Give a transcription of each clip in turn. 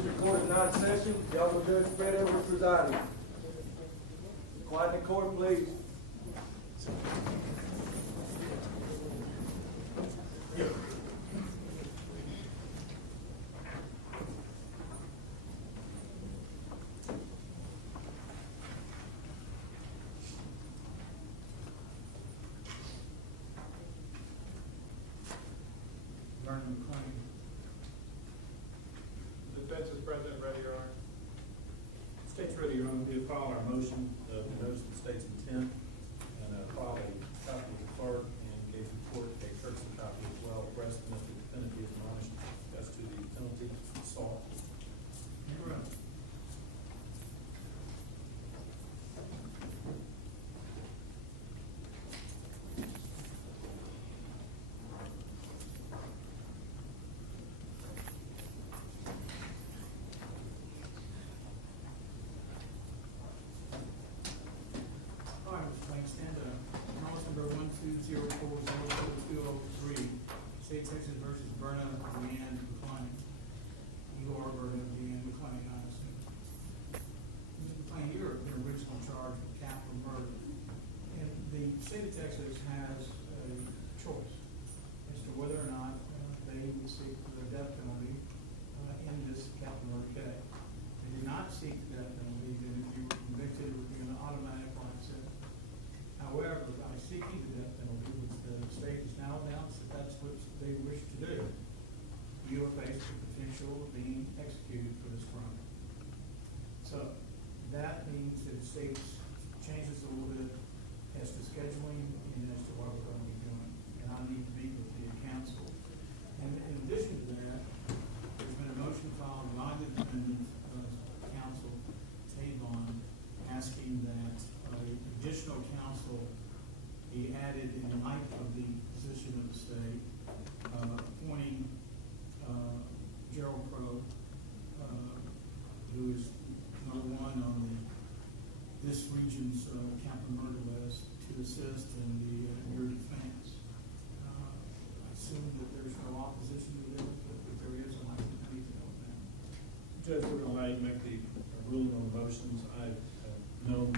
District Court in non-session. The Honorable Judge Brett Ligon presiding. Quiet in the court, please. McClain. Defense is present, ready, Your Honor. State's ready, Your Honor. We have filed our motion to notice the state's intent and filed a copy with the clerk and gave the court a courtesy copy as well, requesting that the defendant be admonished as to the penalty of assault. You're up. All right, Mr. Frank, stand up. Cause number 120400203, State of Texas versus Berna Leanne McClain. You are Berna Leanne McClain, I assume. Ms. McClain, you're been originally charged with capital murder. And the state of Texas has a choice as to whether or not they would seek the death penalty in this capital murder case. They did not seek the death penalty, then if you were convicted, it would be an automatic life sentence. However, by seeking the death penalty, which the state has now announced that that's what they wish to do, you are faced with the potential of being executed for this crime. So that means that the state changes a little bit as to scheduling and as to what we're going to be doing. And I need to meet with the council. And in addition to that, there's been a motion filed by the defendant counsel, Tavon, asking that additional counsel be added in light of the position of the state, appointing Gerald Crow, who is number one on this region's capital murder list, to assist in your defense. I assume that there's no opposition to this, but if there is, I'd like to need to know that. Judge, we're going to allow you to make the ruling on the motions. I've known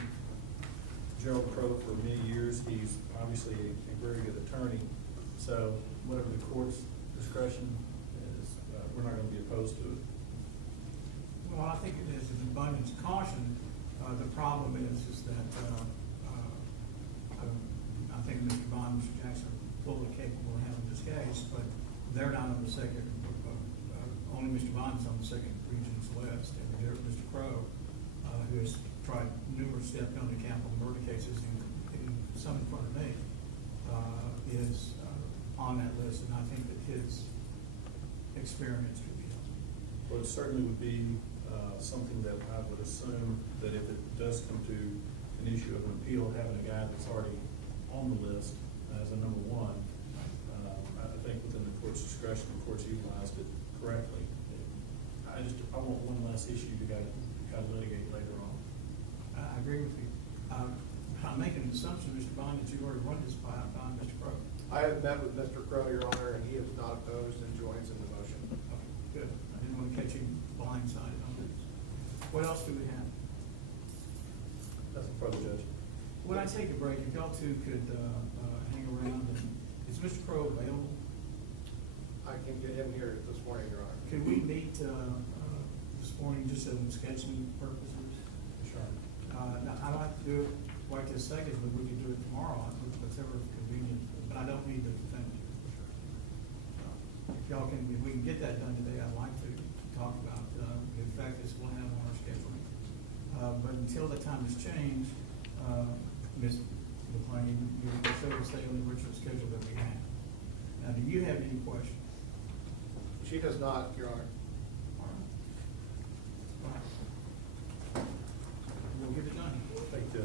Gerald Crow for many years. He's obviously a very good attorney. So whatever the court's discretion is, we're not going to be opposed to it. Well, I think it is an abundance of caution. The problem is that I think Mr. Bond and Mr. Jackson are fully capable of handling this case, but they're not on the second. Only Mr. Bond is on the second region's list, and there's Mr. Crow, who has tried numerous death penalty capital murder cases, in some in front of me, is on that list, and I think that his experience could be helpful. Well, it certainly would be something that I would assume that if it does come to an issue of an appeal, having a guy that's already on the list as a number one, I think within the court's discretion, the court's utilized it correctly. I want one less issue to litigate later on. I agree with you. I'm making an assumption, Mr. Bond, that you've already run this by Mr. Crow. I have met with Mr. Crow, Your Honor, and he is not opposed and joins in the motion. Okay, good. I didn't want to catch him blindsided on this. What else do we have? That's for the judge. When I take a break, if y'all two could hang around, and is Mr. Crow available? I can get him here this morning, Your Honor. Could we meet this morning just for scheduling purposes? Sure. Now, I don't have to do it right this second, but we could do it tomorrow, whatever is convenient. But I don't need the defendant. If y'all can, if we can get that done today, I'd like to talk about the fact that we'll have on our scheduling. But until that time has changed, Ms. McClain, you're still to stay on the original schedule that we have. Now, do you have any questions? She does not, Your Honor. We'll get it done. Thank you.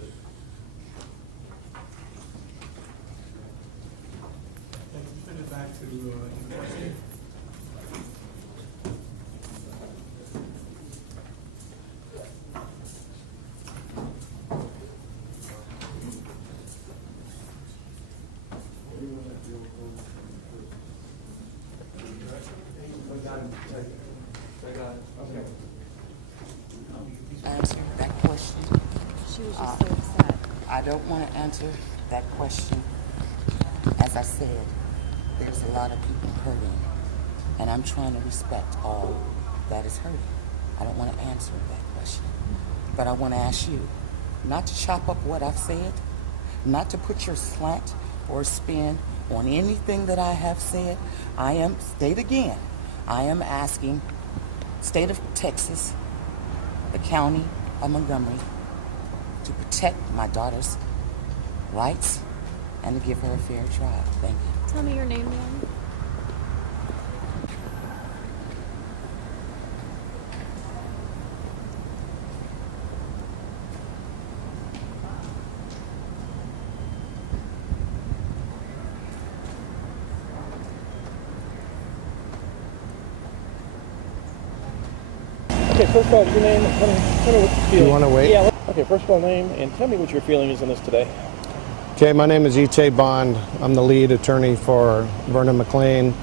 Send it back to enforcement. I got it. Okay. so upset? I don't want to answer that question. As I said, there's a lot of people hurting, and I'm trying to respect all that is hurting. I don't want to answer that question. But I want to ask you not to chop up what I've said, not to put your slant or spin on anything that I have said. I am asking state of Texas, the county of Montgomery, to protect my daughter's rights and to give her a fair trial. Thank you. Tell me your name, ma'am. Okay, first of all, your name, tell me what you're feeling. You wanna wait? Yeah. Okay, first of all, name, and tell me what your feeling is on this today. Okay, my name is E.J. Bond. I'm the lead attorney for Vernon McClain.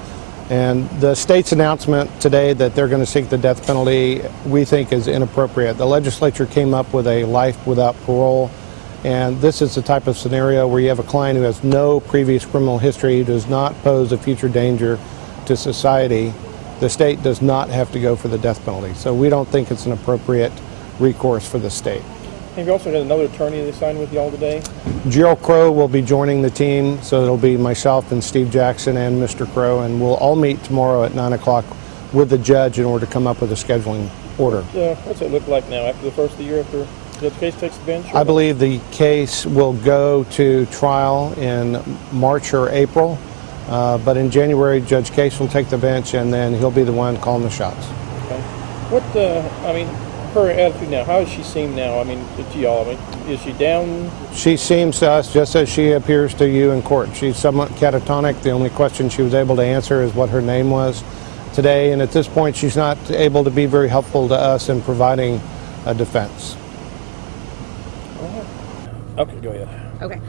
And the state's announcement today that they're going to seek the death penalty, we think is inappropriate. The legislature came up with a life without parole, and this is the type of scenario where you have a client who has no previous criminal history, who does not pose a future danger to society. The state does not have to go for the death penalty. So we don't think it's an appropriate recourse for the state. Have you also got another attorney that signed with you all today? Gerald Crow will be joining the team, so it'll be myself and Steve Jackson and Mr. Crow, and we'll all meet tomorrow at 9 o'clock with the judge in order to come up with a scheduling order. What's it look like now after the first of the year, after the case takes the bench? I believe the case will go to trial in March or April, but in January, Judge Case will take the bench, and then he'll be the one calling the shots. Okay. Her attitude now, how does she seem now? To y'all, is she down? She seems to us just as she appears to you in court. She's somewhat catatonic. The only question she was able to answer is what her name was today, and at this point she's not able to be very helpful to us in providing a defense. Okay, go ahead. Okay,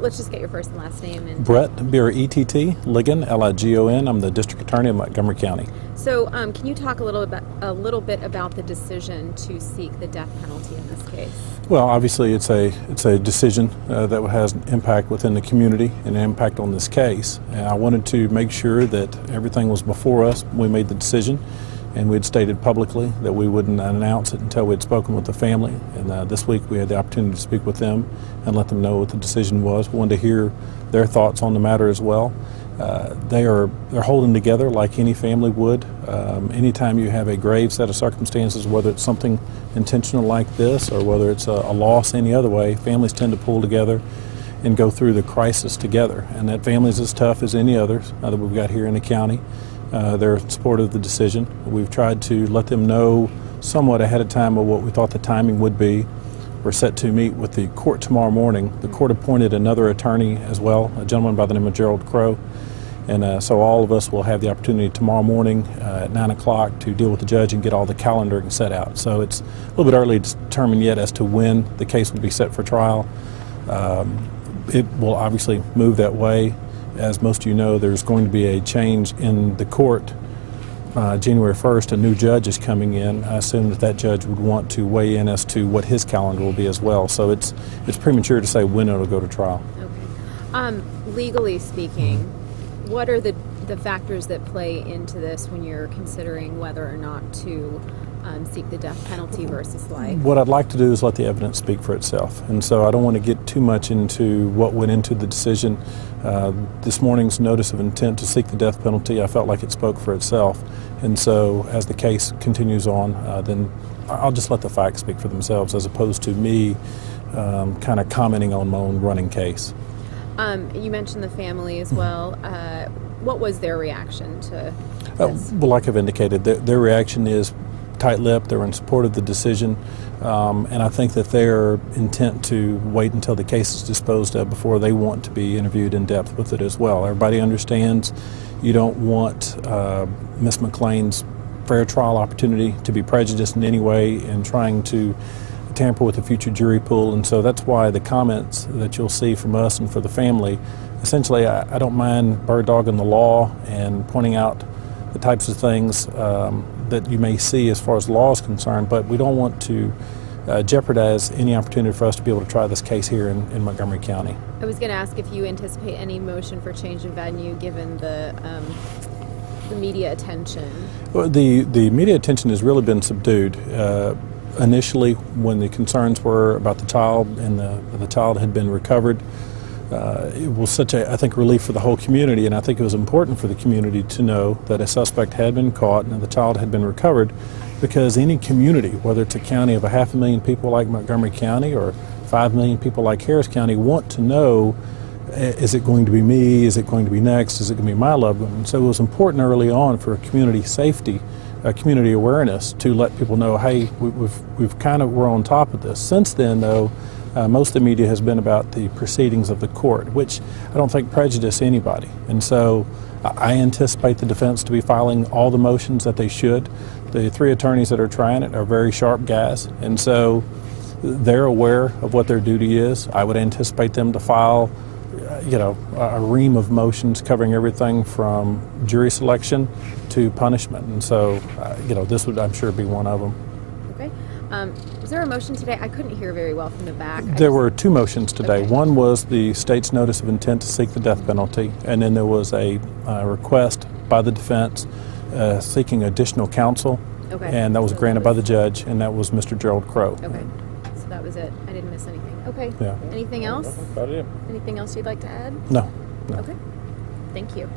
let's just get your first and last name. And Brett, B-R-E-T-T, Ligon, L-I-G-O-N. I'm the district attorney of Montgomery County. so, can you talk a little bit about the decision to seek the death penalty in this case? Well, obviously it's a decision that has an impact within the community and an impact on this case. And I wanted to make sure that everything was before us when we made the decision, and we had stated publicly that we wouldn't announce it until we had spoken with the family. And this week we had the opportunity to speak with them and let them know what the decision was. We wanted to hear their thoughts on the matter as well. They're holding together like any family would. Anytime you have a grave set of circumstances, whether it's something intentional like this or whether it's a loss any other way, families tend to pull together and go through the crisis together. And that family's as tough as any others that we've got here in the county. They're supportive of the decision. We've tried to let them know somewhat ahead of time of what we thought the timing would be. We're set to meet with the court tomorrow morning. The court appointed another attorney as well, a gentleman by the name of Gerald Crow. And so all of us will have the opportunity tomorrow morning at 9 o'clock to deal with the judge and get all the calendaring set out. So it's a little bit early to determine yet as to when the case will be set for trial. It will obviously move that way. As most of you know, there's going to be a change in the court. January 1st, a new judge is coming in. I assume that judge would want to weigh in as to what his calendar will be as well. So it's premature to say when it'll go to trial. Okay. Legally speaking, what are the factors that play into this when you're considering whether or not to seek the death penalty versus life? What I'd like to do is let the evidence speak for itself. And so I don't want to get too much into what went into the decision. This morning's notice of intent to seek the death penalty, I felt like it spoke for itself. And so as the case continues on, then I'll just let the facts speak for themselves as opposed to me kind of commenting on my own running case. You mentioned the family as well. What was their reaction to this? Well, like I've indicated, their reaction is tight-lipped. They're in support of the decision, and I think that they're intent to wait until the case is disposed of before they want to be interviewed in depth with it as well. Everybody understands you don't want Ms. McClain's fair trial opportunity to be prejudiced in any way in trying to tamper with the future jury pool, and so that's why the comments that you'll see from us and for the family, essentially I don't mind bird dogging the law and pointing out the types of things that you may see as far as law is concerned, but we don't want to jeopardize any opportunity for us to be able to try this case here in Montgomery County. I was going to ask if you anticipate any motion for change of venue given the media attention. Well, the media attention has really been subdued. Initially, when the concerns were about the child and the child had been recovered, it was such a, I think, relief for the whole community, and I think it was important for the community to know that a suspect had been caught and the child had been recovered, because any community, whether it's a county of 500,000 people like Montgomery County or 5 million people like Harris County, want to know, is it going to be me, is it going to be next, is it going to be my loved one? And so it was important early on for community safety, community awareness, to let people know, hey, we're on top of this. Since then, though, most of the media has been about the proceedings of the court, which I don't think prejudice anybody. And so I anticipate the defense to be filing all the motions that they should. The 3 attorneys that are trying it are very sharp guys, and so they're aware of what their duty is. I would anticipate them to file, a ream of motions covering everything from jury selection to punishment. And so, this would, I'm sure, be one of them. Okay. Was there a motion today? I couldn't hear very well from the back. There were 2 motions today. Okay. One was the state's notice of intent to seek the death penalty, and then there was a request by the defense seeking additional counsel, Okay. and that was granted by the judge, and that was Mr. Gerald Crow. Okay. So that was it. I didn't miss anything. Okay. Yeah. Anything else? That's about it. Anything else you'd like to add? No. Okay. Thank you.